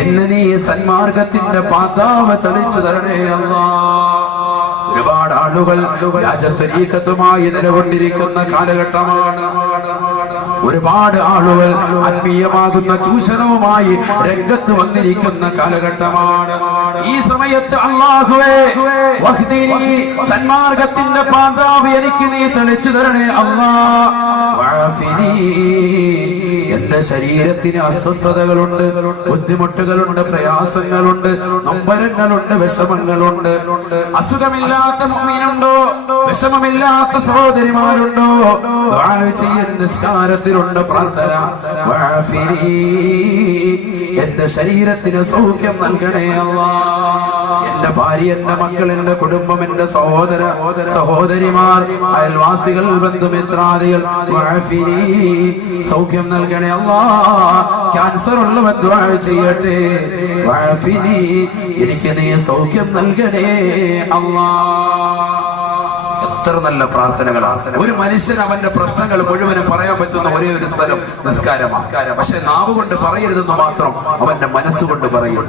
എന്നെ നീ സന്മാർഗത്തിന്റെ പാതാവ് തെളിച്ചു തരണേ അല്ലാഹ്. ഒരുപാട് ആളുകൾ രാജത്വരീക്കത്തുമായി നിലകൊണ്ടിരിക്കുന്ന കാലഘട്ടമാണ്. ഒരുപാട് ആളുകൾ ആത്മീയമാകുന്ന ചൂഷണവുമായി രംഗത്ത് വന്നിരിക്കുന്ന കാലഘട്ടമാണ്. ഈ സമയത്ത് അല്ലാഹുവേ വഹ്ദിനി, സന്മാർഗത്തിന്റെ പാതാവ് എനിക്ക് നീ തെളിച്ചു തരണേ അല്ലാഹ്. വഅഫിനി, എന്റെ ശരീരത്തിന് അസ്വസ്ഥതകളുണ്ട്, ബുദ്ധിമുട്ടുകളുണ്ട്, പ്രയാസങ്ങളുണ്ട്, നൊമ്പരങ്ങളുണ്ട്, വിഷമങ്ങളുണ്ട്. അസുഖമില്ലാത്ത മുഅ്മിനുണ്ടോ? വിഷമമില്ലാത്ത സഹോദരിമാരുണ്ടോ? ദുആ ചെയ്യൽ നിസ്കാരത്തിലുണ്ട് പ്രാർത്ഥന. വഅഫിനി, എന്റെ ശരീരത്തിന് സൗഖ്യം നൽകണേ അല്ലാഹ്. എന്റെ ഭാര്യ, എന്റെ മക്കൾ, എന്റെ കുടുംബം, എന്റെ സഹോദരിമാർ, അയൽവാസികൾ, ബന്ധുമിത്രാദികൾ, വഅഫിനി, സൗഖ്യം നൽകണേ അല്ലാഹ്. ക്യാൻസർ ഉള്ളവർ ദുആ ചെയ്യട്ടെ. വഅഫിനി, എനിക്ക് നീ സൗഖ്യം നൽകണേ അല്ലാഹ്. എത്ര നല്ല പ്രാർത്ഥനകളാണ്. ഒരു മനുഷ്യൻ അവന്റെ പ്രശ്നങ്ങൾ മുഴുവനും പറയാൻ പറ്റുന്ന ഒരേ ഒരു സ്ഥലം നിസ്കാരമാണ്. പക്ഷെ നാവ് കൊണ്ട് പറയരുതെന്ന് മാത്രം അവന്റെ മനസ്സുകൊണ്ട് പറയും.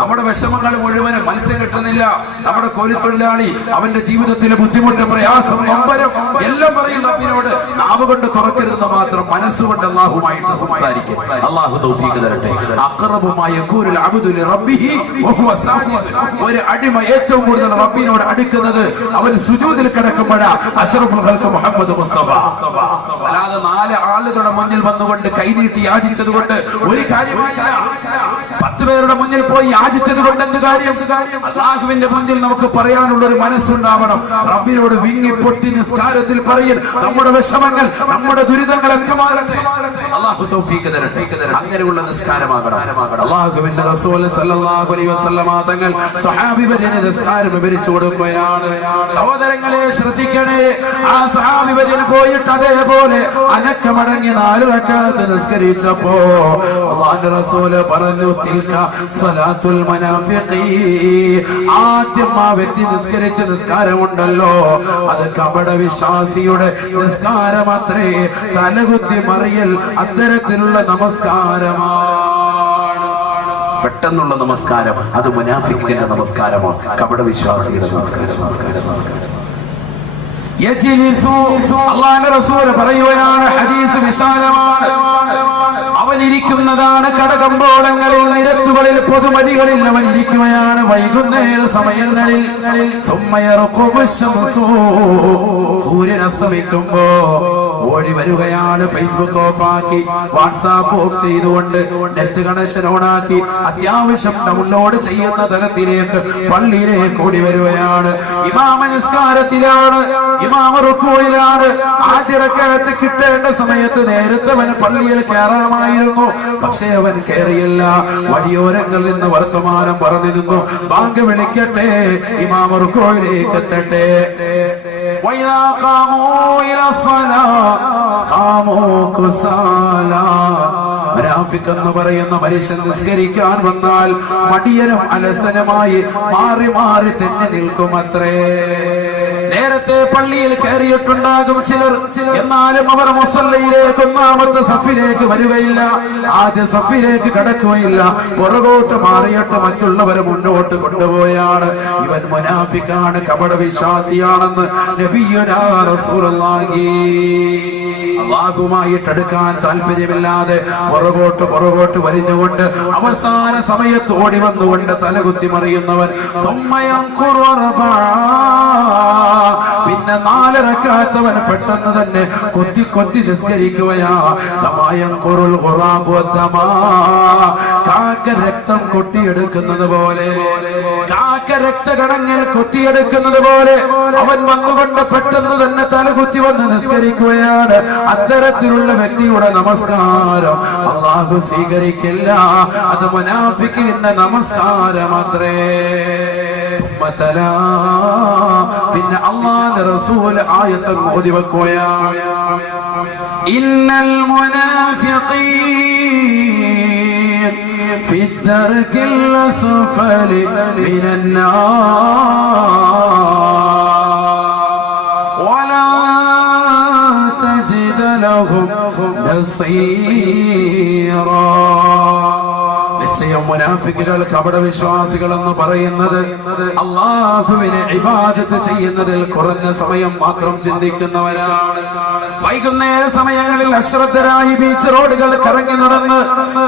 നമ്മുടെ വിഷമങ്ങൾ മുഴുവനും മത്സ്യം കിട്ടുന്നില്ല. നമ്മുടെ കൂലിത്തൊഴിലാളി അവന്റെ ജീവിതത്തിലെ ബുദ്ധിമുട്ട്, പ്രയാസം, നൊമ്പരം എല്ലാം പറയും റബ്ബിനോട്. നാവ് കൊണ്ട് തുറക്കരുതെന്ന് മാത്രം മനസ്സുകൊണ്ട് അല്ലാഹുമായിട്ട് സംസാരിക്കും. അല്ലാഹു തൗഫീഖ് തരട്ടെ. അഖറബുമായ യഖൂലുൽ അബ്ദു ലിറബ്ബിഹി വഹുവ സാജിദ്. ഒരു അടിമ ഏറ്റവും കൂടുതൽ റബ്ബിനോട് അടുക്കുന്നത് അവൻ സുജൂദിൽ കിടക്കും. അഷ്റഫുൽ ഖൽഖ് മുഹമ്മദ് മുസ്തഫ. അല്ലാതെ നാല് ആളുകളുടെ മുന്നിൽ വന്നുകൊണ്ട് കൈനീട്ടി യാചിച്ചത് കൊണ്ട് ഒരു കാര്യമില്ല. 10 പേരുടെ മുന്നിൽ പോയി യാചിച്ചത് കൊണ്ട് എന്ത് കാര്യം? അല്ലാഹുവിന്റെ മുന്നിൽ നമുക്ക് പറയാനുള്ള ഒരു മനസ്സുണ്ടാവണം. റബ്ബിനോട് വിങ്ങി പൊട്ടി നിസ്കാരത്തിൽ പറയൽ നമ്മുടെ വിഷമങ്ങൾ, നമ്മുടെ ദുരിതങ്ങളൊക്കെ മാറട്ടെ. അല്ലാഹു തൗഫീഖ് തരട്ടെ. അങ്ങനെയുള്ള നിസ്കാരമാകണം. അല്ലാഹുവിന്റെ റസൂൽ സല്ലല്ലാഹു അലൈഹി വസല്ലമ തങ്ങൾ സ്വഹാബിവരെ നിസ്കാരം വിവരിച്ചു കൊടുക്കുകയാണ്. സഹോദരങ്ങളെ ശ്രദ്ധിക്കണേ. ആ സഹാബി വര്യൻ പോയിട്ട് അതേപോലെ അനക്കമടങ്ങി 4 റക്അത്ത് നിസ്കരിച്ചപ്പോ അല്ലാഹുവിന്റെ റസൂൽ പറഞ്ഞു, തിൽക സ്വലാത്തുൽ മുനാഫിഖീൻ. ആദ്യം ആ വ്യക്തി നിസ്കരിച്ച നിസ്കാരമുണ്ടല്ലോ, അത് കപട വിശ്വാസിയുടെ നിസ്കാരമത്രേ. തലകുത്തി മറിയൽ അത്തരത്തിലുള്ള നമസ്കാരമാണ്. പെട്ടെന്നുള്ള നമസ്കാരം അത് മുനാഫിക്കിന്റെ നമസ്കാരമാണ്, കപട വിശ്വാസിയുടെ നമസ്കാരം. അല്ലാഹുവിന്റെ റസൂൽ പറയുകയാണ്, ഹദീസ് വിശാലമാണ്. അവൻ ഇരിക്കുന്നതാണ് കടകമ്പോളങ്ങളിൽ, നിരത്തുകളിൽ, പൊതുമതികളിൽ അവൻ ഇരിക്കുകയാണ്. വൈകുന്നേര സമയങ്ങളിൽ സൂര്യൻ അസ്തമിക്കുമ്പോ ഓടി വരികയാണ്. ഫേസ്ബുക്ക് ഓഫാക്കി, വാട്സാപ്പ് ഓഫ് ചെയ്തുകൊണ്ട്, നെറ്റ് കണക്ഷൻ ഓണാക്കി, അത്യാവശ്യം ഡൗൺലോഡ് ചെയ്യുന്ന തരത്തിലേക്ക് പള്ളിയിലേക്ക് ഓടി വരികയാണ്. ഇമാമ നിസ്കാരത്തിലാണ്, ഇമാമ റുക്കൂയിലാണ്. ആദ്യ റക്അത്ത് കിട്ടേണ്ട സമയത്ത് നേരത്തെ അവൻ പള്ളിയിൽ കയറാമായിരുന്നു. പക്ഷേ അവൻ കയറിയില്ല. വഴിയോരങ്ങളിൽ നിന്ന് വർത്തമാനം പറഞ്ഞു നിന്നു. ബാങ്ക് വിളിക്കട്ടെ, ഇമാമ റുക്കൂയിലേക്ക് എത്തട്ടെ. മുനാഫിഖ് എന്ന് പറയുന്ന മനുഷ്യൻ നിസ്കരിക്കാൻ വന്നാൽ മടിയനും അലസനുമായി മാറി മാറി തന്നെ നിൽക്കുമത്രേ. നേരത്തെ പള്ളിയിൽ കയറിയിട്ടുണ്ടാകും ചിലർ, എന്നാലും അവർ മുസല്ലയിലേക്ക്, ഒന്നാമത്തെ സഫിലേക്ക് വരികയില്ല, ആദ്യ സഫിലേക്ക് കടക്കുകയില്ല. പുറകോട്ട് മാറിയിട്ട് മറ്റുള്ളവരെ മുന്നോട്ട് കൊണ്ടുപോയാണ്. ഇവൻ മുനാഫിഖാണ്, കപട വിശ്വാസിയാണെന്ന് നബിയുനാ റസൂലുള്ളാഹി. അല്ലാഹുവുമായിട്ട് അടുക്കാൻ താല്പര്യമില്ലാതെ പുറകോട്ട് വലിഞ്ഞുകൊണ്ട് അവസാന സമയത്ത് ഓടി വന്നുകൊണ്ട് തലകുത്തി മറിയുന്നവൻ. പിന്നെ 4 റക്അത്തവൻ പെട്ടെന്ന് തന്നെ കൊത്തി നിസ്കരിക്കുകയാ. കാക്ക രക്തം കൊട്ടിയെടുക്കുന്നത് പോലെ, കാക്ക രക്തകണങ്ങൾ കൊത്തിയെടുക്കുന്നത് പോലെ അവൻ വന്നുകൊണ്ട് പെട്ടെന്ന് തന്നെ തലകുത്തി വന്ന് നിസ്കരിക്കുകയാണ്. അത്തരത്തിലുള്ള വ്യക്തിയുടെ നമസ്കാരം അല്ലാഹു സ്വീകരിക്കില്ല. അത് മുനാഫിഖിന്റെ നമസ്കാരമത്രേ. പിന്നെ അല്ലാഹുവിന്റെ റസൂൽ ആയത്ത് ഓതി വെക്കുകയാണ്, ഇന്നൽ മുനാഫിഖീൻ ഫി ദർകിൽ അസ്ഫലി മിനൻ നാർ വലാ തജിദ ലഹും നസീറാ. വിഷയം മുനാഫിക്കുകൾ കപടവിശ്വാസികൾ എന്ന് പറയുന്നത് അള്ളാഹുവിനെ ഇബാദത്ത് ചെയ്യുന്നതിൽ കുറഞ്ഞ സമയം മാത്രം ചിന്തിക്കുന്നവരാണ്. വൈകുന്നേര സമയങ്ങളിൽ അശ്രദ്ധരായി ബീച്ച് റോഡുകൾ കറങ്ങി നടന്ന്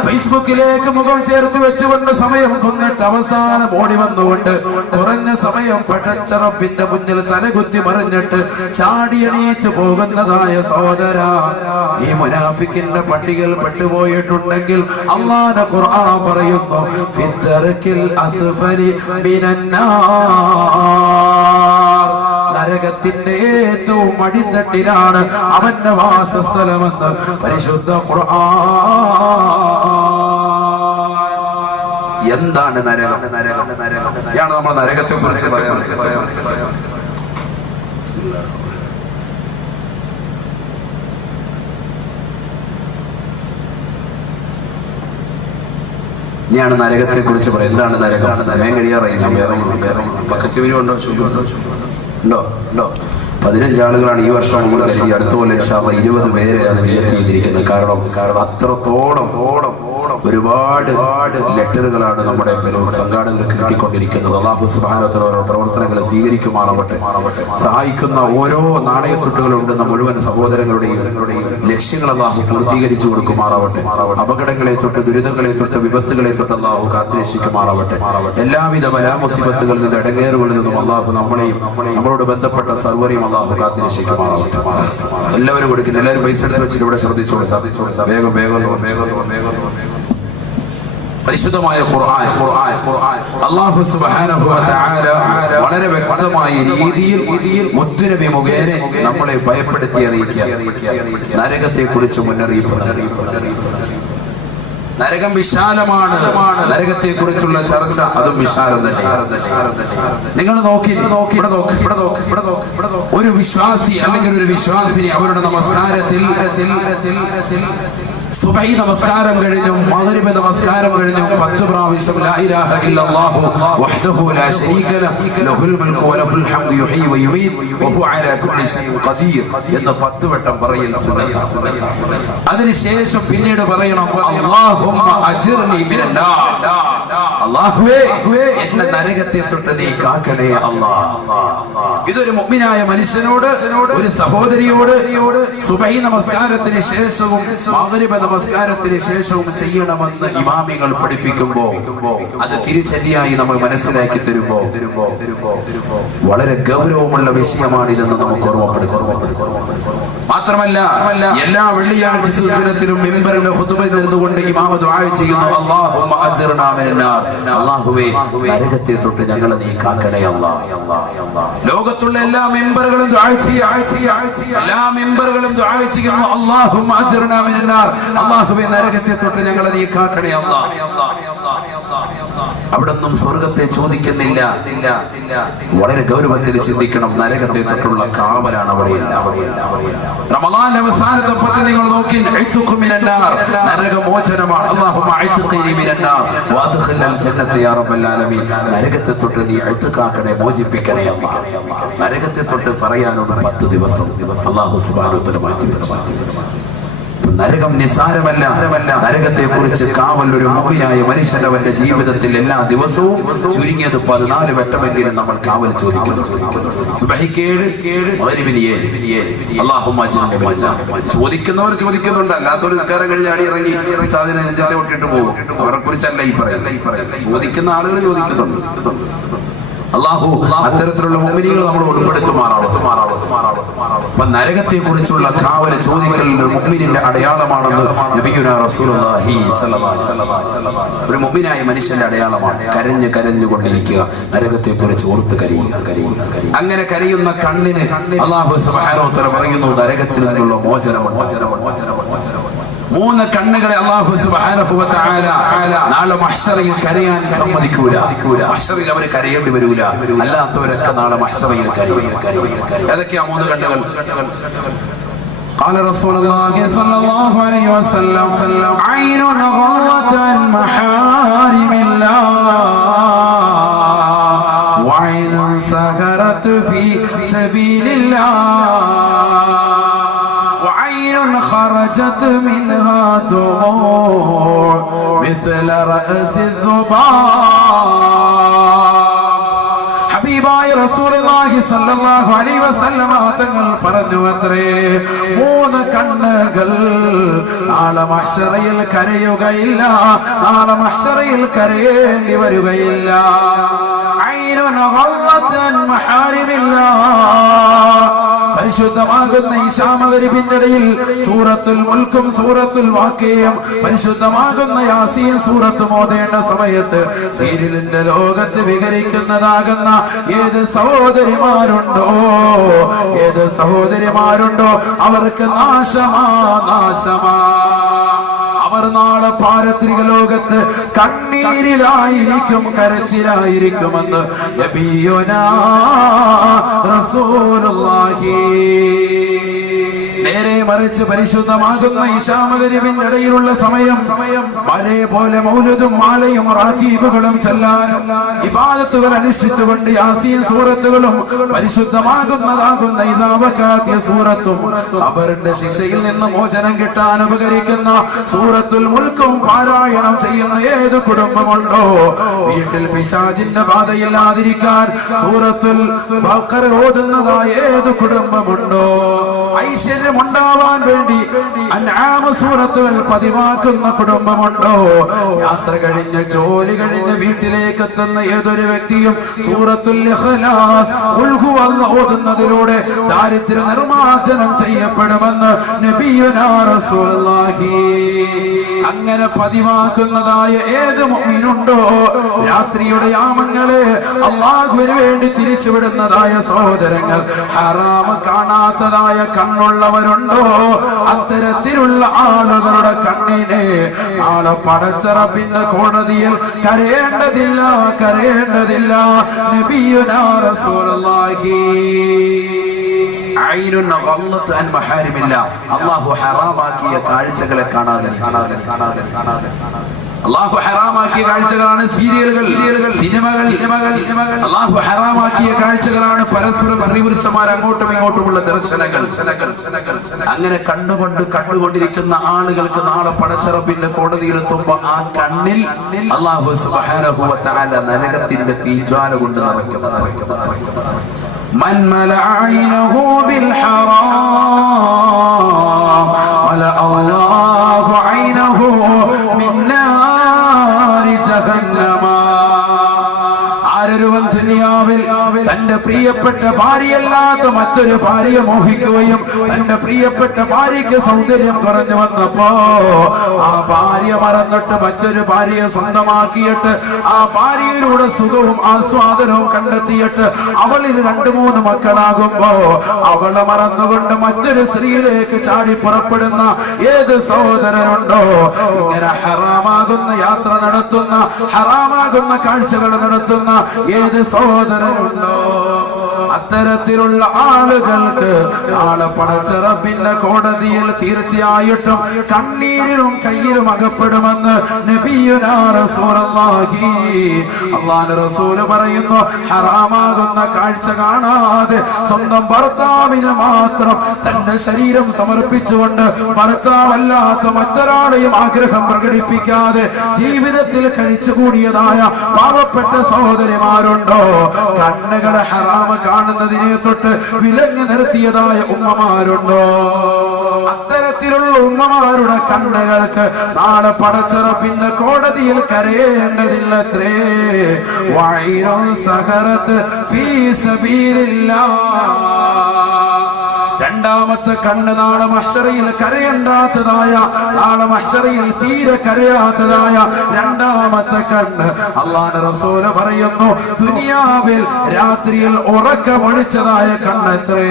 ഫേസ്ബുക്കിലേക്ക് മുഖം ചേർത്ത് വെച്ചുകൊണ്ട് സമയം കൊന്നിട്ട് അവസാനം ഓടി വന്നുകൊണ്ട് കുറഞ്ഞ സമയം പടച്ച റബ്ബിന്റെ മുന്നിൽ തലകുത്തി മറിഞ്ഞിട്ട് ചാടിയണീറ്റ് പോകുന്നതായ സഹോദര, ഈ മുനാഫിക്കിന്റെ പട്ടികയിൽ പെട്ടുപോയിട്ടുണ്ടെങ്കിൽ അല്ലാഹുവിന്റെ ഖുർആൻ പറയുന്നു ഫിദ്ദർക്കിൽ അസ്ഫലി മിനന്നാർ, നരകത്തിന്റെ ഏറ്റവും അടിത്തട്ടിലാണ് അവന്റെ വാസസ്ഥലമെന്ന് പരിശുദ്ധ ഖുർആൻ. എന്താണ് നരകം? ഇതാണ് നമ്മൾ നരകത്തെ കുറിച്ച് ഇനിയാണ് നരകത്തെ കുറിച്ച് പറയാം. എന്താണ് നരകം? സമയം കഴിയാറായി. ഞാൻ വേറെ പക്കയ്ക്ക് വരുമുണ്ടോ? ഉണ്ടോ? 15 ആളുകളാണ് ഈ വർഷം നമ്മൾ കരുതി. അടുത്ത പോലെ 20 പേരെയാണ് നിയത്ത് ചെയ്തിരിക്കുന്നത്. കാരണം അത്രത്തോളം ഒരുപാട് ലെറ്ററുകളാണ് നമ്മുടെ സംഘാടകർക്ക് കിട്ടിക്കൊണ്ടിരിക്കുന്നത്. അല്ലാഹു സുബ്ഹാനഹു വ തആല പ്രവർത്തനങ്ങളെ സ്വീകരിക്കുമാറാവട്ടെ. സഹായിക്കുന്ന ഓരോ നാണയത്തുട്ടുകളുണ്ടെന്ന മുഴുവൻ സഹോദരങ്ങളുടെയും ലക്ഷ്യങ്ങൾ അല്ലാഹു പൂർത്തീകരിച്ചു കൊടുക്കുമാറാവട്ടെ. അപകടങ്ങളെ തൊട്ട്, ദുരിതങ്ങളെ തൊട്ട്, വിപത്തുകളെ തൊട്ട് അല്ലാഹു കാത്തുരക്ഷിക്കുമാറാവട്ടെ. എല്ലാവിധ ബലാമുസീബത്തുകളിൽ നിന്ന്, ഇടങ്ങേറുകളിൽ നിന്നും അല്ലാഹു നമ്മളെയും നമ്മളോട് ബന്ധപ്പെട്ട സർവ്വരെയും അല്ലാഹു കാത്തുരക്ഷിക്കുമാറാവട്ടെ. എല്ലാവരും കൊടുക്കുന്നു. എല്ലാവരും പൈസ എടുത്ത് വെച്ചിട്ട് ഇവിടെ ശ്രദ്ധിച്ചോളൂ. വേഗം പരിശുദ്ധമായ ഖുർആൻ അല്ലാഹു സുബ്ഹാനഹു വ തആല വളരെ വ്യക്തമായ രീതിയിൽ മുത്തുനബി മുഖേന നമ്മളെ ഭയപ്പെടുത്തി അറിയിക്കുക. നരകത്തെ കുറിച്ച് മുന്നറിയിപ്പ്. നരകം വിശാലമാണ്. നരകത്തെ കുറിച്ചുള്ള ചർച്ച അതും വിശാലം തന്നെ. നിങ്ങൾ നോക്കി ഒരു വിശ്വാസി അല്ലെങ്കിൽ ഒരു വിശ്വാസിനി അവരുടെ നമസ്കാരത്തിൽ സുബഹി നമസ്കാരം കഴിഞ്ഞു, മഗ്രിബ് നമസ്കാരം കഴിഞ്ഞു 10 പ്രാവശ്യം ലാ ഇലാഹ ഇല്ലല്ലാഹു വഹ്ദഹു ലാ ശരീക ലഹു ലഹുൽ മുൽക്കു വലഹുൽ ഹംദു യുഹ്യി വയുമീത് വഹുവ അലാ കുല്ലി ഷൈഇൻ ഖദീർ എന്ന് 10 വട്ടം പറയൽ സുന്നത്ത്. അതിനുശേഷം പിന്നീട് പറയണം അല്ലാഹുമ്മ അജിർനി മിനന്നാർ, അല്ലാഹുവേ എന്നെ നരകത്തെ തൊട്ട് നീ കാക്കണേ അല്ലാഹ്. ഇതൊരു മുഅ്മിനായ മനുഷ്യനോട്, ഒരു സഹോദരിയോട് സുബഹി നമസ്കാരത്തിന് ശേഷവും മഗ്രിബ് നമസ്കാരത്തിന് ശേഷവും ചെയ്യണമെന്ന് ഇമാമികൾ പഠിപ്പിക്കുമ്പോൾ അത് തിരിച്ചടിയായി നമ്മൾ മനസ്സിലാക്കി തരുമ്പോ വളരെ ഗൗരവമുള്ള വിഷയമാണിതെന്ന് നമുക്ക് ഓർമ്മപ്പെടുത്തും. മാത്രമല്ല എല്ലാ വെള്ളിയാഴ്ച ദിനത്തിലും മിമ്പറിന്റെ ഖുതുബയിൽ നിന്നുകൊണ്ട് ഇമാം ദുആ ചെയ്യുന്നു അല്ലാഹുമ്മ അജ്ർനാ മിനന്നാർ, അല്ലാഹുവേ നരകത്തെ തൊട്ട് ഞങ്ങളെ നീ കാക്കണേ അല്ലാഹ്. ലോകത്തുള്ള എല്ലാ മിമ്പറുകളും ദുആ ചെയ്യുന്നു അല്ലാഹുമ്മ അജ്ർനാ മിനന്നാർ, അല്ലാഹുവേ നരകത്തെ തൊട്ട് ഞങ്ങളെ നീ കാക്കണേ അല്ലാഹ്. അവിടൊന്നും സ്വർഗത്തെ ചോദിക്കുന്നില്ല. വളരെ ഗൗരവത്തിൽ ചിന്തിക്കണം. നരകത്തെ തൊട്ടുള്ള കാവലാണ് അവിടെയില്ല. റമളാന്റെ അവസാനത്തെ പത്ത് നിങ്ങൾ നോക്കി നരകമോചനമാണ്. അല്ലാഹുമ്മ അഅ്തിഖ്നി മിനന്നാർ വഅദ്ഖിൽനൽ ജന്നത യാ റബ്ബൽ ആലമീൻ. നരകത്തെ തൊട്ട് നീ അഅ്തിഖാക്കണേ, മോചിപ്പിക്കണേ അല്ലാഹ്. നരകത്തെ തൊട്ട് പറയാനുള്ള 10 ദിവസം അല്ലാഹു സുബ്ഹാനഹു വ തആല മാറ്റി വെച്ചു. നരകം നിസാരമല്ല. നരകത്തെ കുറിച്ച് കാവൽ ഒരു മുഅ്മിനായ മനുഷ്യൻ അവന്റെ ജീവിതത്തിൽ എല്ലാ ദിവസവും ചുരുങ്ങിയത് 14 വട്ടമെങ്കിലും നമ്മൾ കാവൽ ചോദിക്കണം. സുബഹിക്ക് 7, മഗ്രിബിന് 7. അല്ലാഹുമ്മ അജ്ർനി മിനന്നാർ. ചോദിക്കുന്നവർ ചോദിക്കുന്നുണ്ട്, അല്ലാത്തവർ നിസ്കാരം കഴിഞ്ഞ് ആടി ഇറങ്ങി ഉസ്താദിനെ നെഞ്ചത്തെ ഒട്ടിട്ട് പോകും. അവരെ കുറിച്ചല്ല ഈ പറയുന്നത്. ചോദിക്കുന്ന ആളുകൾ ചോദിക്കുന്നുണ്ട്. അല്ലാഹു അത്തരത്തിലുള്ള മുഅ്മിനീകൾ നമ്മൾ ഉൾപ്പെടുത്തുമാറാവട്ടെ. അപ്പൊ നരകത്തെ കുറിച്ചുള്ള കാവൽ ചോദിക്കൽ മുഅ്മിനിന്റെ അടയാളമാണെന്ന് നബിയുനാ റസൂലുള്ളാഹി സ്വല്ലല്ലാഹു അലൈഹി വസല്ലം. ഒരു മുഅ്മിനായ മനുഷ്യന്റെ അടയാളമാണ് കരഞ്ഞുകൊണ്ടിരിക്കുക, നരകത്തെ കുറിച്ച് ഓർത്ത് കരയുക. അങ്ങനെ കരയുന്ന കണ്ണിന് അല്ലാഹു സുബ്ഹാനഹു വ തആല പറയുന്നു നരകത്തിൽ നിന്നുള്ള മോചനം. 3 കണ്ണുകളെ അല്ലാഹു സുബ്ഹാനഹു വ തആല നാളെ മഹ്ശറിൽ കരയാൻ സമ്മതിക്കൂല. മഹ്ശറിൽ അവർ കരയേണ്ടി വരൂല. അല്ലാത്തവരൊക്കെ നാളെ മഹ്ശറിൽ കരയും. ഏതൊക്കെയാ 3 കണ്ണുകൾ? قال رسول الله صلى الله عليه وسلم عين غضت عن محارم الله وعين سهرت في سبيل الله خرجت منها دموع من مثل رأس الذباب. ഹബീബായ റസൂലുള്ളാഹി സ്വല്ലല്ലാഹു അലൈഹി വസല്ലമ തങ്ങൾ പറഞ്ഞു അത്രേ, 3 കണ്ണുകൾ നാളെ മഹ്ശറയിൽ കരയുകയില്ല, നാളെ മഹ്ശറയിൽ കരയേണ്ടി വരികയില്ല. ഐനുൻ ഗളത്ത് അൻ മഹാരിമില്ലാഹ്. പരിശുദ്ധമാകുന്ന ഇശാമഗ്രിബിന്റെ ഇടയിൽ സൂറത്തുൽ മുൽക്കും സൂറത്തുൽ വാഖിയയും പരിശുദ്ധമാകുന്ന യാസീൻ സൂറത്തും ഓതേണ്ട സമയത്ത് സീരിയലിന്റെ ലോകത്ത് വിഹരിക്കുന്നതാകുന്ന ഏത് സഹോദരിമാരുണ്ടോ അവർക്ക് നാശമാ. അവർ നാളെ പാരത്രിക ലോകത്ത് കണ്ണീരിലായിരിക്കും, കരച്ചിലായിരിക്കുമെന്ന് നബിയുനാ റസൂലുള്ളാഹി. നേരെ മറിച്ച് പരിശുദ്ധമാകുന്ന ഇശാമഗ്രിബിന്റെ ഇടയിലുള്ള സമയം പഴയപോലെ മൗലിദും മാലയും റാത്തീബുകളും ചൊല്ലാൻ, ഇബാദത്തുകൾ അനുഷ്ഠിച്ചുകൊണ്ട് യാസീൻ സൂറത്തുകളും പരിശുദ്ധമാകുന്നതാകുന്ന ഇദാ വഖഅത്തിയ സൂറത്തും ഖബറിന്റെ ശിക്ഷയിൽ നിന്ന് മോചനം കിട്ടാൻ ഉപകരിക്കുന്ന സൂറത്തുൽ മുൽക്കും പാരായണം ചെയ്യുന്ന ഏത് കുടുംബമുണ്ടോ, വീട്ടിൽ പിശാചിന്റെ ബാധയില്ലാതിരിക്കാൻ സൂറത്തുൽ ബഖറ ഓതുന്നതായ ഏത് കുടുംബമുണ്ടോ, ഐശ്വര്യമുണ്ടാവാൻ വേണ്ടി അൻആം സൂറത്തുകൾ പതിവാക്കുന്ന കുടുംബമുണ്ടോ, യാത്ര കഴിഞ്ഞ് ജോലി കഴിഞ്ഞ് വീട്ടിലേക്ക് എത്തുന്ന ഏതൊരു വ്യക്തിയും സൂറത്തുൽ ഇഖ്ലാസ് ഖുൽ ഹുവല്ലാഹു ഓതുന്നതിലൂടെ ദാരിദ്ര്യ നിർമ്മാർജ്ജനം ചെയ്യപ്പെടുമെന്ന് നബിയുനാ റസൂലുള്ളാഹി. അങ്ങനെ പതിവാക്കുന്നതായ ഏത് മുഅ്മിനുണ്ടോ, രാത്രിയുടെ യാമങ്ങളെ അല്ലാഹുവിന് വേണ്ടി തിരിച്ചുവിടുന്നതായ സഹോദരങ്ങൾ, ഹറാം കാണാത്തതായ കണ്ണുള്ളവരുണ്ടോ, അത്തരത്തിലുള്ള ആളുകളുടെ കണ്ണിനെ നാളെ പടച്ച റബ്ബിന്റെ കോടതിയിൽ കരയേണ്ടതില്ല. നബിയുനാ റസൂലുള്ളാഹി. ഐനുൻ ഗളത്ത് അൻ മഹാരിമില്ലാഹ്. അല്ലാഹു ഹറാമാക്കിയ കാഴ്ചകളെ കാണാതെ അല്ലാഹു ഹറാമാക്കിയ കാഴ്ചകളാണ് സീരിയലുകൾ, സിനിമകൾ. അല്ലാഹു ഹറാമാക്കിയ കാഴ്ചകളാണ് പരസ്പരം സ്ത്രീപുരുഷന്മാർ അങ്ങോട്ടും ഇങ്ങോട്ടുമുള്ള ദർശനങ്ങൾ. അങ്ങനെ കണ്ടുകൊണ്ടിരിക്കുന്ന ആളുകൾക്ക് നാളെ പടച്ച റബ്ബിന്റെ കോടതിയിലെത്തുമ്പോൾ ആ കണ്ണിൽ അല്ലാഹു സുബ്ഹാനഹു വ തആല നരകത്തിന്റെ തീജ്വാല കൊണ്ട് നിറയ്ക്കും. من ملأ عينه بالحرام ملأ الله عينه من نار جهنم. ആരൊരുവൻ ദുനിയാവിൽ തന്റെ പ്രിയപ്പെട്ട ഭാര്യയല്ലാത്ത മറ്റൊരു ഭാര്യയെ മോഹിക്കുകയും തന്റെ പ്രിയപ്പെട്ട ഭാര്യയ്ക്ക് സൗന്ദര്യം കുറഞ്ഞു വന്നപ്പോ ആ ഭാര്യ മറന്നിട്ട് മറ്റൊരു ഭാര്യയെ സ്വന്തമാക്കിയിട്ട് ആ ഭാര്യയിലൂടെ സുഖവും ആസ്വാദനവും കണ്ടെത്തിയിട്ട് അവളിൽ 2-3 മക്കളാകുമ്പോ അവളെ മറന്നുകൊണ്ട് മറ്റൊരു സ്ത്രീയിലേക്ക് ചാടി പുറപ്പെടുന്ന ഏത് സഹോദരനുണ്ടോ, ഇങ്ങനെ ഹറാമാകുന്ന യാത്ര നടത്തുന്ന, ഹറാമാകുന്ന കാഴ്ചകൾ നടത്തുന്ന ഏത് സഹോദരനുണ്ടോ, അത്തരത്തിലുള്ള ആളുകൾക്ക് നാളെ പടച്ച റബ്ബിന്റെ കോടതിയിൽ തീർച്ചയായിട്ടും കണ്ണീരിലും കയ്യിലും അകപ്പെടുമെന്ന് നബിയുനാ റസൂലുള്ളാഹി. അല്ലാഹുവിന്റെ റസൂല് പറയുന്നു, ഹറാമാകുന്ന കാഴ്ച കാണാതെ സ്വന്തം ഭർത്താവിന് മാത്രം തന്റെ ശരീരം സമർപ്പിച്ചുകൊണ്ട് ഭർത്താവല്ലാത്ത മറ്റൊരാളെയും ആഗ്രഹം പ്രകടിപ്പിക്കാതെ ജീവിതത്തിൽ കഴിച്ചുകൂടിയതായ പാവപ്പെട്ട സഹോദരിമാരുണ്ടോ, കണ്ണുകളെ ഹറാമ കാണുന്നതിനെ തൊട്ട് വിലങ്ങ് നിർത്തിയതായ ഉമ്മമാരുണ്ടോ, അത്തരത്തിലുള്ള ഉമ്മമാരുടെ കണ്ണുകൾക്ക് നാളെ പടച്ച റബ്ബിന്റെ കോടതിയിൽ കരയേണ്ടതില്ലത്രേ. വൈറൻ സഹറത്ത് ഫീ സബീലില്ലാഹ്. രണ്ടാമത്തെ കണ്ണ് നാളെ മഹ്ശറയിൽ കരയണ്ടാത്തതായ, നാളെ മഹ്ശറയിൽ തീരെ കരയാത്തതായ രണ്ടാമത്തെ കണ്ണ് അല്ലാഹുവിന്റെ റസൂൽ പറയുന്നു, ദുനിയാവിൽ രാത്രിയിൽ ഉറക്കമൊഴിച്ചതായ കണ്ണെത്രേ.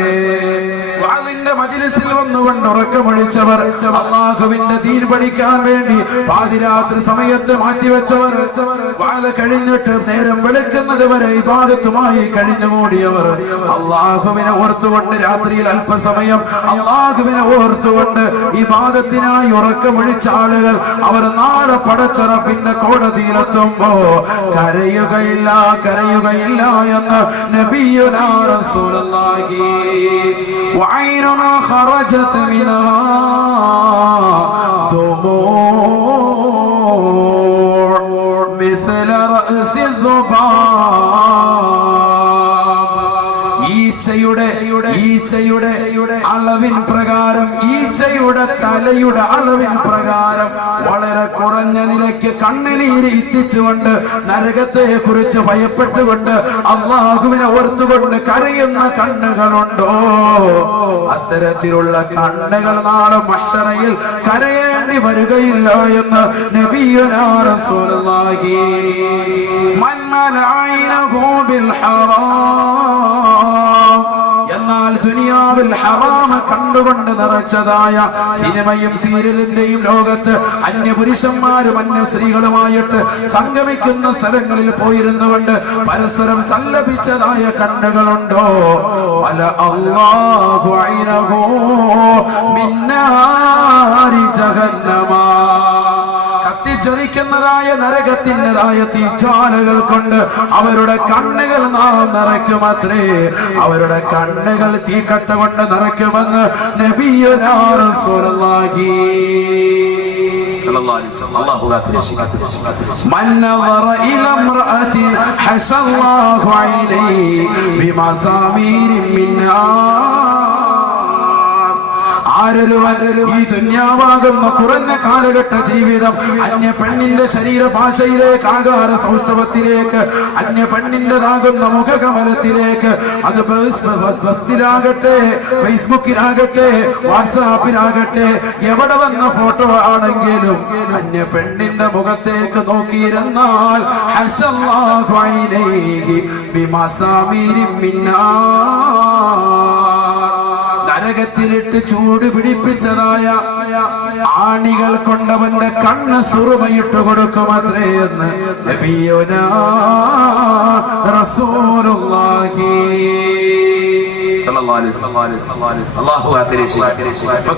വാളിന്റെ മജ്‌ലിസിൽ വന്നുകൊണ്ട് ഉറക്കമൊഴിച്ചവർ, അല്ലാഹുവിന്റെ ദീൻ പഠിക്കാൻ വേണ്ടി പാതിരാത്രി സമയത്ത് മാറ്റിവെച്ചവർ, വാള് കഴിഞ്ഞിട്ട് നേരം വെളുക്കുന്നത് വരെ ഇബാദത്തുമായി കഴിഞ്ഞുകൂടിയവർ, അല്ലാഹുവിനെ ഓർത്തുകൊണ്ട് രാത്രിയിൽ അല്പസമയം അല്ലാഹുവിനെ ഓർത്തുകൊണ്ട് ഇബാദത്തിനായി ഉറക്കമൊഴിച്ച ആളുകൾ അവർ നാളെ പടച്ച റബ്ബിന്റെ കോടതിയിലെത്തുമ്പോ കരയുകയില്ല എന്ന് നബിയുനാ റസൂലുള്ളാഹി. വഅയ്നുന ഖറജത് മിനാ ദുമൂ ഈച്ചയുടെ അളവിൻ പ്രകാരം, ഈച്ചയുടെ തലയുടെ അളവിൻ പ്രകാരം വളരെ കുറഞ്ഞ നിലയ്ക്ക് കണ്ണുനീര് എത്തിച്ചുകൊണ്ട് നരകത്തെ കുറിച്ച് ഭയപ്പെട്ടുകൊണ്ട് അല്ലാഹുവിനെ ഓർത്തുകൊണ്ട് കരയുന്ന കണ്ണുകളുണ്ടോ? അത്തരത്തിലുള്ള കണ്ണുകൾ നാളെ മഹ്ശറയിൽ കരയേണ്ടി വരികയില്ല എന്ന് നബിയുനാ റസൂലുള്ളാഹി. മൻ മലഅനഹു ബിൽ ഹറാം, എന്നാൽ ദുനിയാവിൽ ഹറാമ കണ്ടുകൊണ്ട് നിറച്ചതായ സിനിമയും സീരിയലിന്റെയും ലോകത്ത് അന്യപുരുഷന്മാരും അന്യ സ്ത്രീകളുമായിട്ട് സംഗമിക്കുന്ന സ്ഥലങ്ങളിൽ പോയിരുന്നുകൊണ്ട് പരസ്പരം സല്ലപിച്ചതായ കണ്ണുകളുണ്ടോ? വല അല്ലാഹു ഐനഹു മിൻ നാരി ജഹന്നമ, കത്തിച്ചൊരിക്കുന്നതായ നരകത്തിൻ്റെതായ തീജ്വാലകൾ കൊണ്ട് അവരുടെ കണ്ണുകൾ നാം നിറയ്ക്കുമത്രേ. അവരുടെ കണ്ണുകൾ തീക്കട്ട കൊണ്ട് നിറയ്ക്കുമെന്ന് നബിയുനാ റസൂലുള്ളാഹി സ്വല്ലല്ലാഹു അലൈഹി വസല്ലം. അല്ലാഹു മൻ നദറ ഇല ഇംറഅതി ഹസല്ലാഹു അലൈഹി ബിമസാമീരിൻ മിൻ ആരൊരുവൻ ഈ ദുന്യാവാകുന്ന കുറഞ്ഞ കാലഘട്ട ജീവിതം അന്യ പെണ്ണിന്റെ ശരീരഭാഷയിലേക്ക്, ആകാര സൗഷ്ഠവത്തിലേക്ക്, അന്യ പെണ്ണിൻ്റെതാകുന്ന മുഖകമലത്തിലേക്ക്, അത് ബസ്സിലാകട്ടെ, ഫേസ്ബുക്കിലാകട്ടെ, വാട്സാപ്പിലാകട്ടെ, എവിടെ വന്ന ഫോട്ടോ ആണെങ്കിലും അന്യ പെണ്ണിന്റെ മുഖത്തേക്ക് നോക്കിയിരുന്നാൽ ഹസല്ലാഹു അലൈഹി ബിമസാമീരിൻ മിൻ നരകത്തിലിട്ട് ചൂട് പിടിപ്പിച്ചതായ ആണികൾ കൊണ്ടവന്റെ കണ്ണ് സുറുമയിട്ട് കൊടുക്കുമത്രേ എന്ന് നബിയുനാ റസൂലുള്ളാഹി സ്വല്ലല്ലാഹു അലൈഹി വസല്ലം. അല്ലാഹു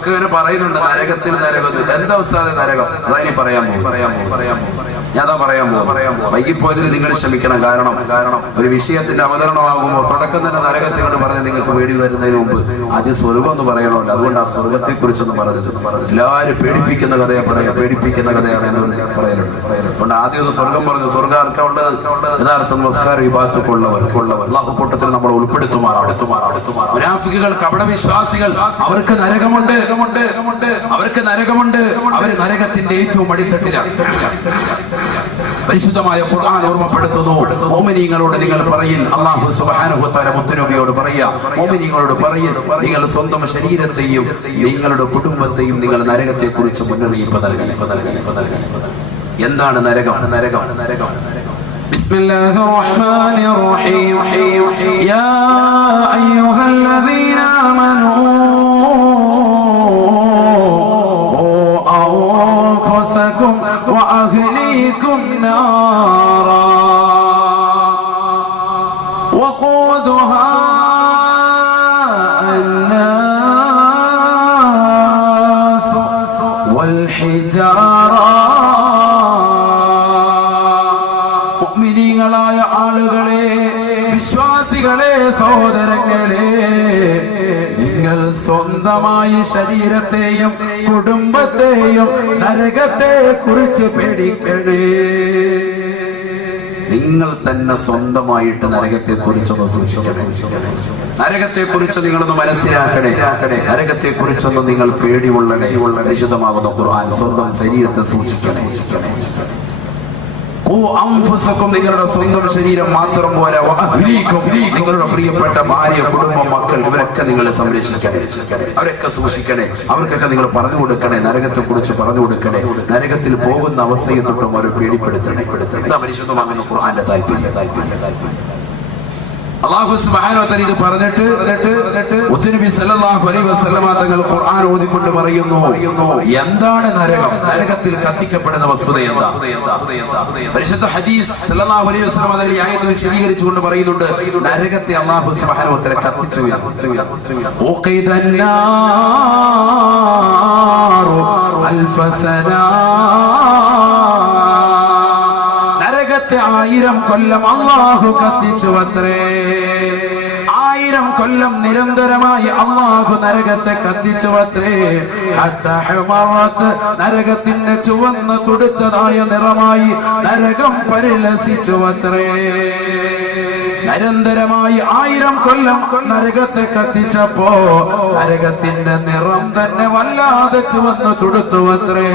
ഇങ്ങനെ പറയുന്നുണ്ട് നരകത്തിൽ നരകം. എന്താ ഉസ്താദേ നരകം? അതാ ഇനി പറയാൻ ഞാനതാ പറയാൻ പോകും. വൈകിപ്പോയതിൽ നിങ്ങൾ ക്ഷമിക്കണം. കാരണം ഒരു വിഷയത്തിന്റെ അവതരണമാകുമ്പോൾ തുടക്കം തന്നെ നരകത്തെ കൊണ്ട് പറഞ്ഞ് നിങ്ങൾക്ക് പേടി വരുന്നതിന് മുമ്പ് ആദ്യം സ്വർഗം എന്ന് പറയണമല്ലോ. അതുകൊണ്ട് ആ സ്വർഗത്തെ കുറിച്ചൊന്നും പറഞ്ഞത് എല്ലാവരും പേടിപ്പിക്കുന്ന കഥയെ പേടിപ്പിക്കുന്ന കഥയാണ് എന്ന് പറയലുണ്ട്. അതുകൊണ്ട് ആദ്യം ഒന്ന് സ്വർഗം പറഞ്ഞു. സ്വർഗം ആർക്കാ ഉള്ളത്? യഥാർത്ഥ നമസ്കാര വിഭാഗത്തുള്ളവർ അല്ലാഹു കൂട്ടത്തിൽ നമ്മൾ ഉൾപ്പെടുത്തുമാറാണ്. മുനാഫിക്കുകൾ, കപടവിശ്വാസികൾ, അവർക്ക് നരകമുണ്ട്. അവര് നരകത്തിന്റെ ഏറ്റവും അടിത്തട്ടിലാണ്. പരിശുദ്ധമായ ഖുർആൻ ഓർമ്മപ്പെടുത്തുന്നു, മുഅ്മിനീങ്ങളോട് നിങ്ങൾ പറയിൻ, അല്ലാഹു സുബ്ഹാനഹു വ തആല മുത്തനബിയോട് പറയാ, മുഅ്മിനീങ്ങളോട് പറയിൻ, നിങ്ങൾ സ്വന്തം ശരീരത്തെയും നിങ്ങളുടെ കുടുംബത്തെയും നിങ്ങൾ നരകത്തെ കുറിച്ച് മുന്നറിയിപ്പ് നൽകി. എന്താണ് നരകം? ബിസ്മില്ലാഹിർ റഹ്മാനിർ റഹീം. യാ അയ്യുഹല്ലദീന ആമനൂ أنفسكم وأهليكم نارا وقودها الناس والحجارة. മുഅ്മിനീങ്ങളായ ആളുകളെ, വിശ്വാസികളെ, സഹോദരങ്ങളെ, നിങ്ങൾ സ്വന്തമായി ശരീരത്തെയും കുടുംബത്തെയും നരകത്തെ കുറിച്ച് പേടിക്കണേ. നിങ്ങൾ തന്നെ സ്വന്തമായിട്ട് നരകത്തെ കുറിച്ചൊന്ന് സൂക്ഷിക്കണേ. നരകത്തെ കുറിച്ച് നിങ്ങളൊന്ന് മനസ്സിലാക്കണേ. നരകത്തെ കുറിച്ചൊന്ന് നിങ്ങൾ പേടിയുള്ളണേ. വിശുദ്ധമാകുന്ന ഖുർആൻ സ്വന്തം ശരീരത്തെ സൂക്ഷിക്കണേ. നിങ്ങളുടെ സ്വന്തം ശരീരം മാത്രം പോരാ, നിങ്ങളുടെ പ്രിയപ്പെട്ട ഭാര്യ, കുടുംബം, മക്കൾ, ഇവരൊക്കെ നിങ്ങൾ സംരക്ഷിക്കണേ. അവരൊക്കെ സൂക്ഷിക്കണേ. അവർക്കൊക്കെ നിങ്ങൾ പറഞ്ഞു കൊടുക്കണേ. നരകത്തെ കുറിച്ച് പറഞ്ഞു കൊടുക്കണേ. നരകത്തിൽ പോകുന്ന അവസ്ഥയെ തൊട്ടും അവരെ പേടിപ്പെടുത്തണേ. പരിശുദ്ധമാകുന്ന ഖുർആന്റെ താല്പര്യം. അല്ലാഹു സുബ്ഹാനഹു വ തആല ഇത് പറഞ്ഞിട്ട് മുത്തുനബി സല്ലല്ലാഹു അലൈഹി വസല്ലമ തങ്ങൾ ഖുർആൻ ഓതിക്കൊണ്ട് പറയുന്നു, എന്താണ് നരകം? നരകത്തിൽ കത്തിക്കപ്പെടുന്ന വസ്തുത എന്താ? പരിശുദ്ധ ഹദീസ് സല്ലല്ലാഹു അലൈഹി വസല്ലമ തങ്ങൾ ഈ ആയത്ത് വിശദീകരിച്ചുകൊണ്ട് പറയുന്നുണ്ട്, നരകത്തെ അല്ലാഹു സുബ്ഹാനഹു വ തആല കത്തിച്ചു. ഉഖിദന്നാറു അൽഫസനാ, 1000 കൊല്ലം അല്ലാഹു കത്തിച്ചു അത്രേ. 1000 കൊല്ലം നിരന്തരമായി അല്ലാഹു നരകത്തെ കത്തിച്ചു അത്രേ. നരകത്തിന്റെ ചുവന്ന് തുടുത്തതായ നിറമായി നരകം പരിലസിച്ചു അത്രേ. നിരന്തരമായി 1000 കൊല്ലം നരകത്തെ കത്തിച്ചപ്പോ നരകത്തിന്റെ നിറം തന്നെ വല്ലാതെ ചുവന്നു തുടുത്തു അത്രേ.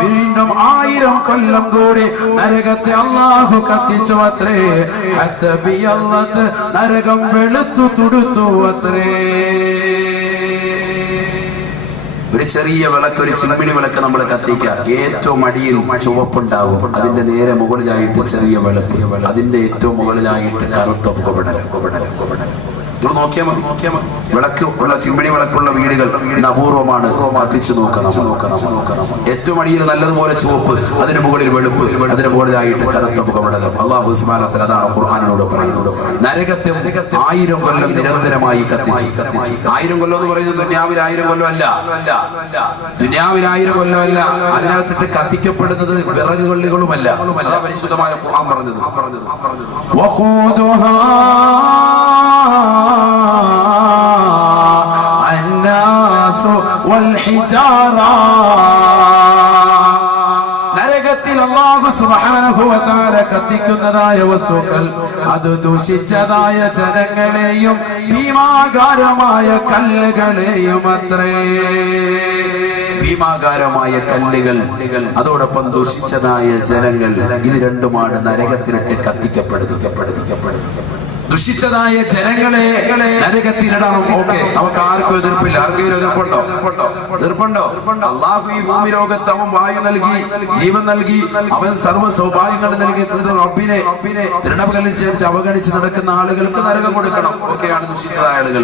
വീണ്ടും 1000 കൊല്ലം കൂടി നരകത്തെ അല്ലാഹു കത്തിച്ചു അത്രേ. നരകം വെളുത്തു തുടുത്തു അത്രേ. ഒരു ചെറിയ വിളക്ക്, ഒരു ചിമ്മിണി വിളക്ക് നമ്മൾ കത്തിക്കുക, ഏറ്റവും അടിയിൽ ചുവപ്പുണ്ടാവും, അതിന്റെ നേരെ മുകളിലായിട്ട് ചെറിയ വിളക്ക്, അതിന്റെ ഏറ്റവും മുകളിലായിട്ട് കറുത്ത പുകപടൽ. നോക്കിയാൽ മതി. വിളക്ക് ഉള്ള ചിമ്മിണി വിളക്കുള്ള വീടുകൾ അപൂർവമാണ്. കത്തിച്ചു നോക്കണം. ഏറ്റവും അടിയിൽ നല്ലതുപോലെ ചുവപ്പ്, അതിന് മുകളിൽ വെളുപ്പ്, അതിന് മുകളിലായിട്ട് കറുത്ത പുകപടലം. അല്ലാഹു സുബ്ഹാനഹു വ തആല അതാണ് ഖുർആനിലൂടെ പറയുന്നത്. നരകത്തെ 1000 കൊല്ലം നിരന്തരമായി കത്തിച്ചു. 1000 കൊല്ലം എന്ന് പറയുന്നത് ദുനിയാവിൽ 1000 കൊല്ലം അല്ല. ദുനിയാവിൽ 1000 കൊല്ലമല്ല. അതിനകത്തിട്ട് കത്തിക്കപ്പെടുന്നത് വിറക് കൊള്ളികളുമല്ല. അതാ പരിശുദ്ധമായ ഖുർആൻ പറഞ്ഞത്. നരകത്തിൽ അല്ലാഹു സുബ്ഹാനഹു വ തആല കത്തിക്കുന്നതായ വസ്തുക്കൾ അത് ദൂഷിച്ചതായ ജനങ്ങളെയും ഭീമാകാരമായ കല്ലുകളെയും അത്രേ. ഭീമാകാരമായ കല്ലുകൾ, അതോടൊപ്പം ദുഷിച്ചതായ ജനങ്ങൾ, ഇത് രണ്ടുമാണ് നരകത്തിലിട്ട് കത്തിക്കപ്പെടുന്നത്. ദുഷിച്ചതായ ജനങ്ങളെ നരകത്തിലിടണം. ഓക്കെ, അവർക്ക് ആർക്കും എതിർപ്പില്ല. ആർക്കെങ്കിലും എതിർപ്പുണ്ടോ? അല്ലാഹു ഈ ഭൂമി ലോകത്ത് അവൻ വായു നൽകി, ജീവൻ നൽകി, അവൻ സർവ്വ സൗഭാഗ്യങ്ങൾ നൽകി. റബ്ബിനെ തൃണവൽക്കരിച്ച് അവഗണിച്ച് നടക്കുന്ന ആളുകൾക്ക് നരകം കൊടുക്കണം. ഒക്കെയാണ് ദുഷിച്ചതായ ആളുകൾ.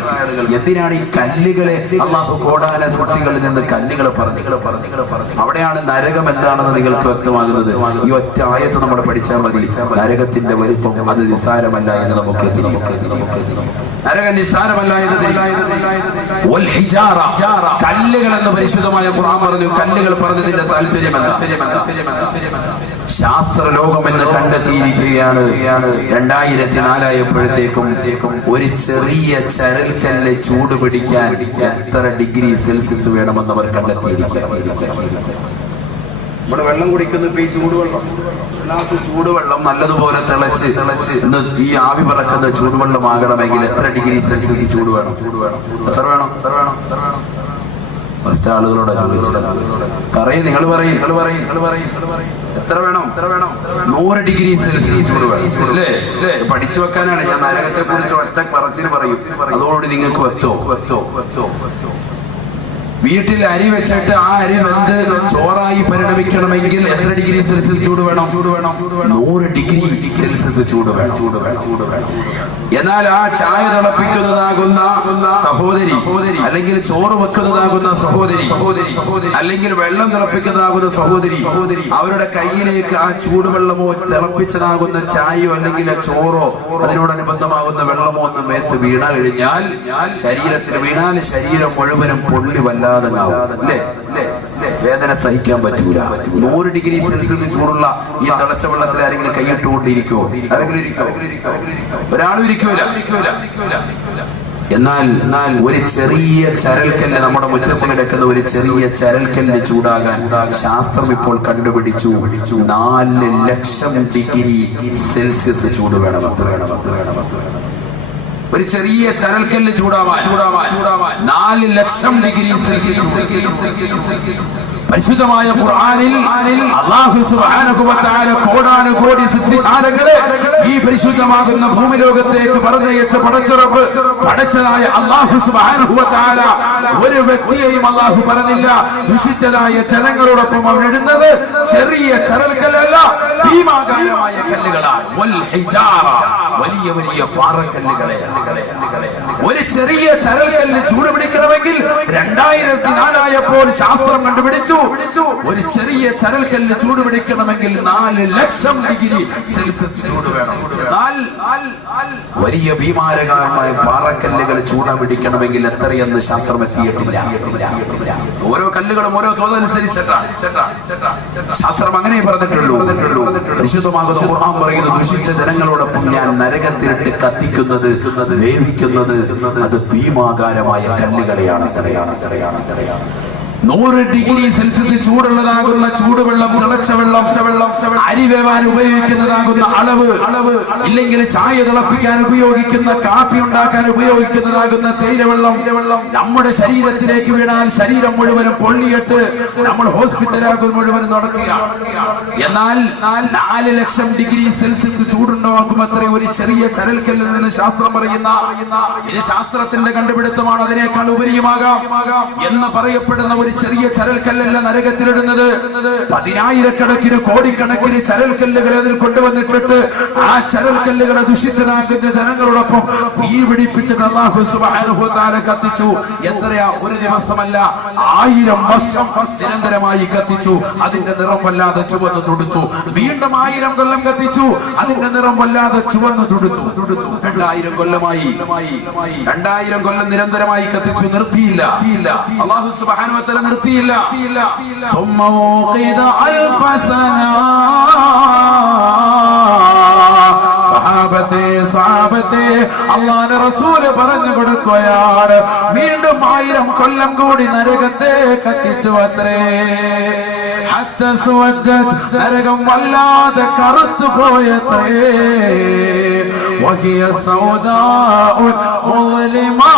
എന്തിനാണ് ഈ കല്ലുകളെ അല്ലാഹു കോടാന സൃഷ്ടികളിൽ നിന്ന് കല്ലുകൾ പറഞ്ഞു? അവിടെയാണ് നരകം എന്താണെന്ന് നിങ്ങൾക്ക് വ്യക്തമാകുന്നത്. ഈ ഒറ്റ ആയത്ത് നമ്മൾ പഠിച്ചാൽ മതി. നരകത്തിന്റെ വലിപ്പം അത് നിസ്സാരമല്ല എന്ന് നമുക്ക് നരകം നിസ്സാരമല്ല എന്ന്. കല്ലുകൾ എന്ന് പരിശുദ്ധമായ ഖുർആൻ പറഞ്ഞു. കല്ലുകൾ പറഞ്ഞതിന്റെ താല്പര്യമെന്താ? ശാസ്ത്ര ലോകം എന്ന് കണ്ടെത്തിയിരിക്കുകയാണ്. 2004 ആയപ്പോഴത്തേക്കും ഒരു ചെറിയ ചരൽക്കല്ല് ചൂട് പിടിക്കാൻ എത്ര ഡിഗ്രി സെൽഷ്യസ് വേണമെന്ന് അവർ കണ്ടെത്തിയിരിക്കുകയാണ്. നമ്മുടെ വെള്ളം കുടിക്കുന്ന ഇപ്പൊ ഈ ചൂടുവെള്ളം, ഗ്ലാസ് ചൂടുവെള്ളം നല്ലതുപോലെ തിളച്ച് ഈ ആവി പറക്കുന്ന ചൂടുവെള്ളം ആകണമെങ്കിൽ എത്ര ഡിഗ്രി സെൽഷ്യസ് ചൂട് വേണം? എത്ര വേണം? ഫസ്റ്റ് ആളുകളോട് പറയും. നിങ്ങൾ പറയും എത്ര വേണം? 100 ഡിഗ്രി സെൽഷ്യസ് ചൂട് വേണം. അല്ലേ? പഠിച്ചു വെക്കാനാണ് ഞാൻ നരകത്തെ കുറിച്ച് ഒറ്റ പറച്ചിന് പറയും. അതോടുകൂടി നിങ്ങൾക്ക് വെത്തോ. വീട്ടിൽ അരി വെച്ചിട്ട് ആ അരി വെന്ത് ചോറായി പരിണമിക്കണമെങ്കിൽ എത്ര ഡിഗ്രി സെൽഷ്യസ് ചൂട് വേണം? 100 ഡിഗ്രി സെൽഷ്യസ് ചൂട് വേണം. എന്നാൽ ആ ചായ തിളപ്പിക്കുന്നതാകുന്ന സഹോദരി, അല്ലെങ്കിൽ ചോറ് വെക്കുന്നതാകുന്ന സഹോദരി, അല്ലെങ്കിൽ വെള്ളം തിളപ്പിക്കുന്നതാകുന്ന സഹോദരി, അവരുടെ കയ്യിലേക്ക് ആ ചൂടുവെള്ളമോ തിളപ്പിച്ചതാകുന്ന ചായയോ അല്ലെങ്കിൽ ചോറോ അതിനോടനുബന്ധമാകുന്ന വെള്ളമോ ഒന്ന് മേത്ത് വീണ കഴിഞ്ഞാൽ, ശരീരത്തിൽ വീണാൽ ശരീരം മുഴുവനും പൊള്ളി വല്ലാതെ വേദന സഹിക്കാൻ പറ്റൂല. 100 ഡിഗ്രി സെൽഷ്യസ് ചൂടുള്ള ഈ തിളച്ച വെള്ളത്തിൽ ആരെങ്കിലും കൈയിട്ടുകൊണ്ടിരിക്കുമോ? ഒരാളും ഇരിക്കൂല. എന്നാൽ ഒരു ചെറിയ ചരൽക്കല്ല്, നമ്മുടെ മുറ്റത്ത് കിടക്കുന്ന ഒരു ചെറിയ ചരൽക്കല്ല് ചൂടാകാൻ ശാസ്ത്രം ഇപ്പോൾ കണ്ടുപിടിച്ചു. 4 ലക്ഷം ഡിഗ്രി സെൽഷ്യസ് ചൂട് വേണം. ഒരു ചെറിയ ചരൽക്കല്ല് ചൂടാവാൻ 4 ലക്ഷം ഡിഗ്രി സെൽഷ്യസ്. പരിശുദ്ധമായ ഖുർആനിൽ അല്ലാഹു സുബ്ഹാനഹു വ തആല കോടാനുകോടി സൃഷ്ടിജാലങ്ങളെ ഈ പരിശുദ്ധമാകുന്ന ഭൂമി ലോകത്തേക്ക് പറഞ്ഞയച്ച പടച്ചറബ് പടച്ചതായ അല്ലാഹു സുബ്ഹാനഹു വ തആല ഒരു വ്യക്തിയെയും അല്ലാഹു പറഞ്ഞില്ല. ദുഷിച്ചതായ ജനങ്ങളോടൊപ്പം അവൻ ഇടുന്നത് ചെറിയ ചരൽക്കല്ലല്ല, ഭീമാകാരമായ കല്ലുകളാണ്. വൽ ഹിജാറ, വലിയ പാറക്കല്ലുകളെ. ഒരു ചെറിയ ചരൽക്കല്ല് ചൂടുപിടിക്കണമെങ്കിൽ 2004 ആയപ്പോൾ ശാസ്ത്രം കണ്ടുപിടിച്ചു. ഒരു ചെറിയ ചരൽക്കല്ല് ചൂടുപിടിക്കണമെങ്കിൽ 4 ലക്ഷം ഡിഗ്രി സെൽഷ്യസ് ചൂട് വേണം. വലിയ ഭീമാരകമായ പാറക്കല്ലുകൾ ചൂടുപിടിക്കണമെങ്കിൽ എത്രയെന്ന് ശാസ്ത്രം എത്തിയിട്ടില്ല. ഓരോ കല്ലുകളും ഓരോ തോതനുസരിച്ചിട്ടാണ് ശാസ്ത്രം അങ്ങനെ പറഞ്ഞിട്ടുള്ളൂ. വിശുദ്ധമാകുന്ന ഖുർആൻ പറയുന്നത്, ദുഷിച്ച ജനങ്ങളോടൊപ്പം ഞാൻ നരകത്തിലിട്ട് കത്തിക്കുന്നത്, വേവിക്കുന്നത് അത് ഭീമാകാരമായ കല്ലുകളെയാണ്. 100 ഡിഗ്രി സെൽഷ്യസ് ചൂടുള്ളതാകുന്ന ചൂടുവെള്ളം, തിളച്ച വെള്ളം, അരി വേവാൻ ഉപയോഗിക്കുന്നതാകുന്ന അളവ്, ഇല്ലെങ്കിൽ ചായ തിളപ്പിക്കാൻ ഉപയോഗിക്കുന്ന, കാപ്പി ഉണ്ടാക്കാൻ ഉപയോഗിക്കുന്നതാകുന്ന തേയിലവെള്ളം നമ്മുടെ ശരീരത്തിലേക്ക് വീണാൽ ശരീരം മുഴുവനും പൊള്ളിയിട്ട് നമ്മൾ ഹോസ്പിറ്റലാകും മുഴുവനും നടക്കുകയാണ്. എന്നാൽ 4 ലക്ഷം ഡിഗ്രി സെൽഷ്യസ് ചൂടുണ്ടാകുമത്രേ ഒരു ചെറിയ ചരൽക്കല്ലിൽ നിന്ന് ശാസ്ത്രം പറയുന്ന. ഇത് ശാസ്ത്രത്തിന്റെ കണ്ടുപിടുത്തമാണ്, അതിനേക്കാൾ ഉപരിയുമാകാം എന്ന് പറയപ്പെടുന്ന ഒരു ചെറിയ ചരൽക്കല്ലല്ല നരകത്തിലിടുന്നത്. 10,000-കണക്കിന് കോടിക്കണക്കിന് ചരൽക്കല്ലുകളെ അതിൽ കൊണ്ടുവന്നിട്ടിട്ട് ആ ചരൽക്കല്ലുകളെ ദുഷിച്ചതാക്കുന്ന ജനങ്ങളോടൊപ്പം തീ പിടിപ്പിച്ചിട്ട് അല്ലാഹു സുബ്ഹാനഹു വ തആല കത്തിച്ചു. എത്രയാ? ഒരു ദിവസമല്ല, 1000 വർഷം നിരന്തരമായി കത്തിച്ചു. അതിന്റെ നിറം വല്ലാതെ ചുവന്നു തുടുത്തു. വീണ്ടും 1000 കൊല്ലം കത്തിച്ചു. അതിന്റെ നിറം വല്ലാതെ ചുവന്നു തുടുത്തു. 2000 കൊല്ലമായി, 2000 കൊല്ലം നിരന്തരമായി കത്തിച്ചു. നിർത്തിയില്ല. അല്ലാഹു സുബ്ഹാനഹു വ തആല നിർത്തിയില്ല. സഹാബത്തെ അല്ലാഹുവിന്റെ റസൂൽ പറഞ്ഞു കൊടുക്കുകയാണ്, വീണ്ടും 1000 കൊല്ലം കൂടി നരകത്തെ കത്തിച്ചു അത്രേ. നരകം വല്ലാതെ കറുത്തു പോയത്രേ. വഹിയ സൗദാഉൽ മുസ്ലിമാ,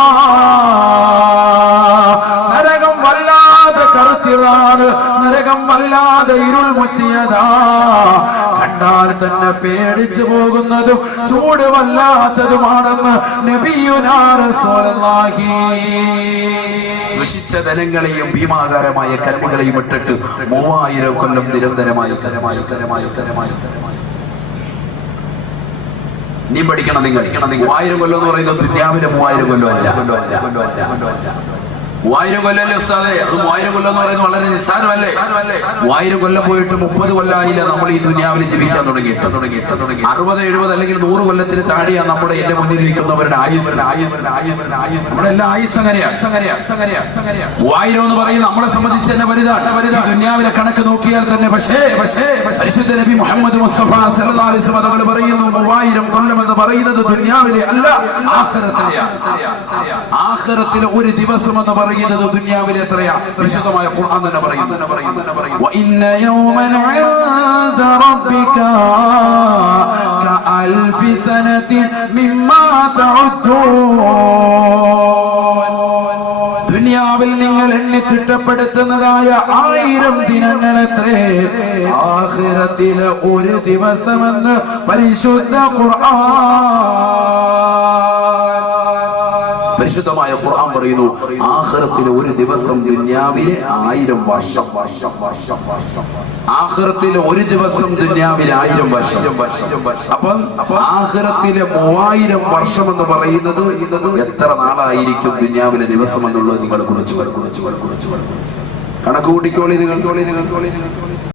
നരകം വല്ലാതെ കറുത്തിയതാണ്, നരകം വല്ലാതെ ഇരുൾ മുറ്റിയതാ. കണ്ടാൽ തന്നെ പേടിച്ചു പോകുന്നതും ചൂട് വല്ലാത്തതുമാണെന്ന് നബിയുനാ റസൂലുള്ളാഹി. ദുഷിച്ച ധനങ്ങളെയും ഭീമാകാരമായ കല്ലുകളെയും ഇട്ടിട്ട് 3000 കൊല്ലം നിരന്തരമായി നീ പഠിക്കണം. നിങ്ങൾ 3000 കൊല്ലം എന്ന് പറയുന്നത് ദുനിയാവിലെ 3000 കൊല്ലം അല്ല. 3000 കൊല്ലല്ലേ ഉസ്താദേ? അത് 3000 കൊല്ലം എന്ന് പറയുന്നത് വളരെ നിസ്സാരമല്ലേ? 3000 കൊല്ലം പോയിട്ട് 30 കൊല്ലമായില്ല നമ്മൾ ഈ ദുനിയാവിൽ ജീവിക്കാൻ തുടങ്ങിയിട്ട്. 60, 70 അല്ലെങ്കിൽ 100 കൊല്ലത്തിന് താഴെയാണ് നമ്മുടെ എന്റെ മുന്നിലിരിക്കുന്നവരുടെ ആയുസ്. നമ്മുടെ എല്ലാ ആയുസ് അങ്ങനെയാണ്. 3000 എന്ന് പറയുന്നത് നമ്മളെ സംബന്ധിച്ച് തന്നെ വലുതാണ്. ദുനിയാവിലെ കണക്ക് നോക്കിയാൽ തന്നെ. പക്ഷേ പരിശുദ്ധ നബി മുഹമ്മദ് മുസ്തഫ സല്ലല്ലാഹു അലൈഹി വസല്ലം തങ്ങൾ പറയുന്നു, 3000 കൊല്ലം എന്ന് പറയുന്നത് ദുനിയാവിലെ അല്ല, ആഖിറത്തിലെയാണ്. ആഖിറത്തിലെ ഒരു ദിവസം എന്ന് പറയുന്നത് ദുനിയാവിലെ എത്രയാ? പരിശുദ്ധമായ ഖുർആൻ തന്നെ പറയുന്നു, വഇന്ന യൗമൻ ഇൻദ റബ്ബിക കഅൽഫി സനതിൻ മിമ്മാ തഉദ്ദൂൻ. ദുനിയാവിൽ നിങ്ങൾ എണ്ണി തിട്ടപ്പെടുത്തുന്നതായ 1000 ദിനങ്ങളെത്രേ, ആഖിറത്തിലെ ഒരു ദിവസമെന്ന് പരിശുദ്ധ പരിശുദ്ധമായ ഖുർആൻ പറയുന്നു, ആഖിറത്തിലെ ഒരു ദിവസം ദുനിയാവിലെ 1000 വർഷം. ആഖിറത്തിലെ ഒരു ദിവസം ദുനിയാവിലെ 1000 വർഷം. അപ്പം ആഖിറത്തിലെ 3000 വർഷം എന്ന് പറയുന്നത് എത്ര നാളായിരിക്കും ദുനിയാവിലെ ദിവസം എന്നുള്ളത് നിങ്ങൾ കണക്ക് കൂട്ടിക്കോളി.